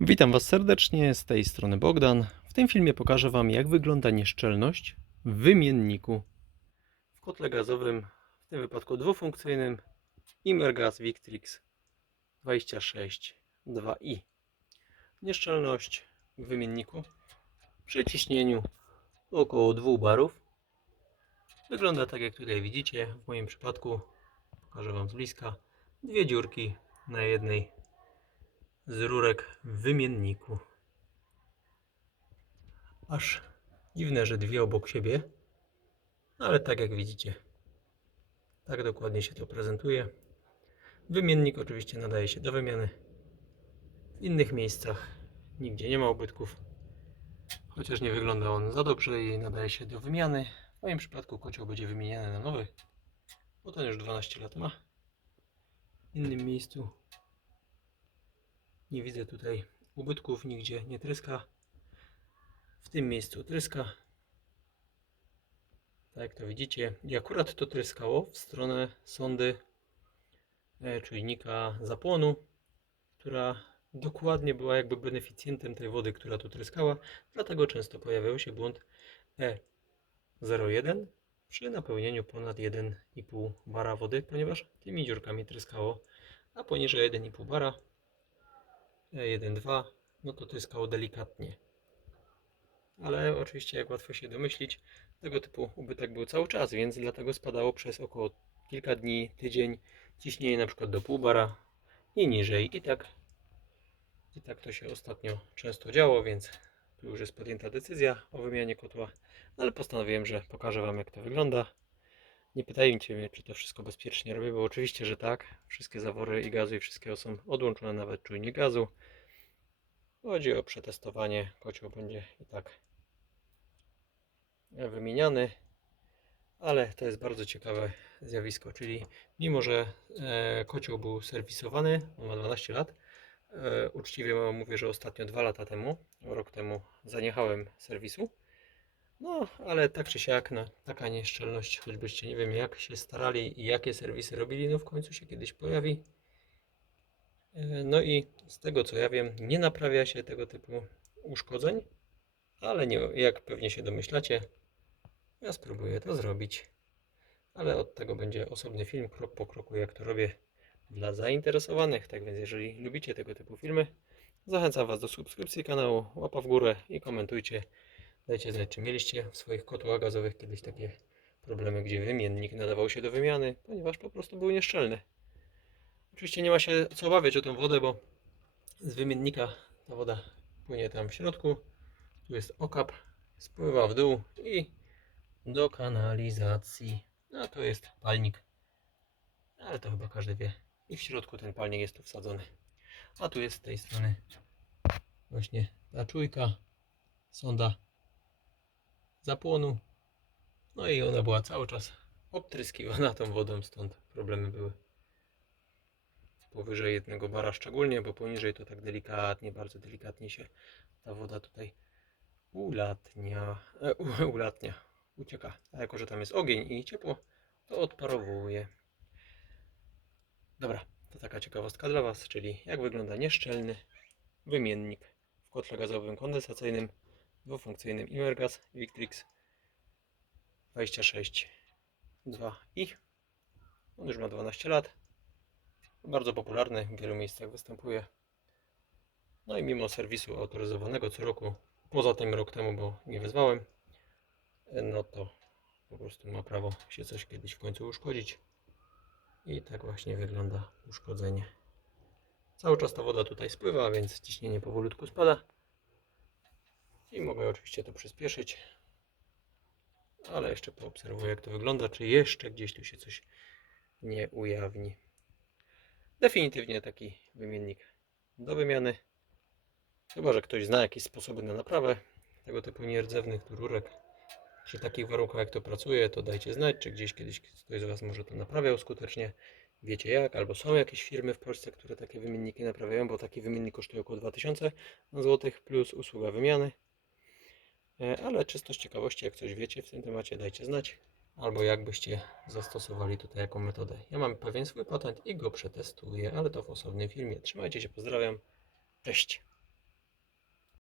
Witam Was serdecznie, z tej strony Bogdan. W tym filmie pokażę Wam, jak wygląda nieszczelność w wymienniku w kotle gazowym, w tym wypadku dwufunkcyjnym Imergas Victrix 262i. Nieszczelność w wymienniku przy ciśnieniu około 2 barów. Wygląda tak, jak tutaj widzicie. W moim przypadku, pokażę Wam z bliska, dwie dziurki na jednej z rurek w wymienniku. Aż dziwne, że dwie obok siebie, no ale tak jak widzicie, tak dokładnie się to prezentuje. Wymiennik oczywiście nadaje się do wymiany. W innych miejscach nigdzie nie ma ubytków, chociaż nie wygląda on za dobrze i nadaje się do wymiany. W moim przypadku kocioł będzie wymieniany na nowy, bo ten już 12 lat ma. W innym miejscu nie widzę tutaj ubytków, nigdzie nie tryska. W tym miejscu tryska. Tak jak to widzicie. I akurat to tryskało w stronę sondy e, czujnika zapłonu, która dokładnie była jakby beneficjentem tej wody, która tu tryskała. Dlatego często pojawiał się błąd E01 przy napełnieniu ponad 1,5 bara wody, ponieważ tymi dziurkami tryskało, a poniżej 1,5 bara E1-2, no to tryskało delikatnie. Ale oczywiście, jak łatwo się domyślić, tego typu ubytek był cały czas, więc dlatego spadało przez około kilka dni, tydzień ciśnienie na przykład do pół bara i niżej. I tak, I tak to się ostatnio często działo, więc tu już jest podjęta decyzja o wymianie kotła, ale postanowiłem, że pokażę Wam jak to wygląda. Nie pytajcie mnie, czy to wszystko bezpiecznie robię, bo oczywiście, że tak. Wszystkie zawory i gazu i wszystkiego są odłączone, nawet czujnik gazu. Chodzi o przetestowanie. Kocioł będzie i tak wymieniany, ale to jest bardzo ciekawe zjawisko, czyli mimo, że e, kocioł był serwisowany, on ma 12 lat, e, uczciwie mówię, że ostatnio 2 lata temu, rok temu zaniechałem serwisu, no, ale tak czy siak, no, taka nieszczelność, choćbyście nie wiem jak się starali i jakie serwisy robili, no w końcu się kiedyś pojawi. E, No i z tego co ja wiem, nie naprawia się tego typu uszkodzeń, ale nie, jak pewnie się domyślacie, ja spróbuję to zrobić. Ale od tego będzie osobny film, krok po kroku, jak to robię dla zainteresowanych. Tak więc, jeżeli lubicie tego typu filmy, zachęcam Was do subskrypcji kanału, łapa w górę i komentujcie. Dajcie znać, czy mieliście w swoich kotłach gazowych kiedyś takie problemy, gdzie wymiennik nadawał się do wymiany, ponieważ po prostu był nieszczelny. Oczywiście nie ma się co obawiać o tą wodę, bo z wymiennika ta woda płynie tam w środku. Tu jest okap, spływa w dół i do kanalizacji. A to jest palnik, ale to chyba każdy wie. I w środku ten palnik jest tu wsadzony. A tu jest z tej strony właśnie ta czujka, sonda zapłonu. No i ona była cały czas obtryskiwana tą wodą, stąd problemy były. Powyżej jednego bara szczególnie, bo poniżej to tak delikatnie, bardzo delikatnie się ta woda tutaj ulatnia, e, ulatnia, ucieka. A jako, że tam jest ogień i ciepło, to odparowuje. Dobra, to taka ciekawostka dla Was, czyli jak wygląda nieszczelny wymiennik w kotle gazowym kondensacyjnym dwufunkcyjnym Imergas Victrix 26.2i. On już ma 12 lat. Bardzo popularny, w wielu miejscach występuje. No i mimo serwisu autoryzowanego co roku, poza tym rok temu, bo nie wezwałem, no to po prostu ma prawo się coś kiedyś w końcu uszkodzić. I tak właśnie wygląda uszkodzenie. Cały czas ta woda tutaj spływa, więc ciśnienie powolutku spada. I mogę oczywiście to przyspieszyć. Ale jeszcze poobserwuję jak to wygląda, czy jeszcze gdzieś tu się coś nie ujawni. Definitywnie taki wymiennik do wymiany. Chyba, że ktoś zna jakieś sposoby na naprawę tego typu nierdzewnych rurek. Przy takich warunkach jak to pracuje, to dajcie znać, czy gdzieś kiedyś ktoś z Was może to naprawiał skutecznie. Wiecie jak, albo są jakieś firmy w Polsce, które takie wymienniki naprawiają, bo taki wymiennik kosztuje około 2000 zł plus usługa wymiany. E, Ale czysto z ciekawości, jak coś wiecie w tym temacie, dajcie znać. Albo jakbyście zastosowali tutaj jaką metodę. Ja mam pewien swój patent i go przetestuję, ale to w osobnym filmie. Trzymajcie się, pozdrawiam. Cześć.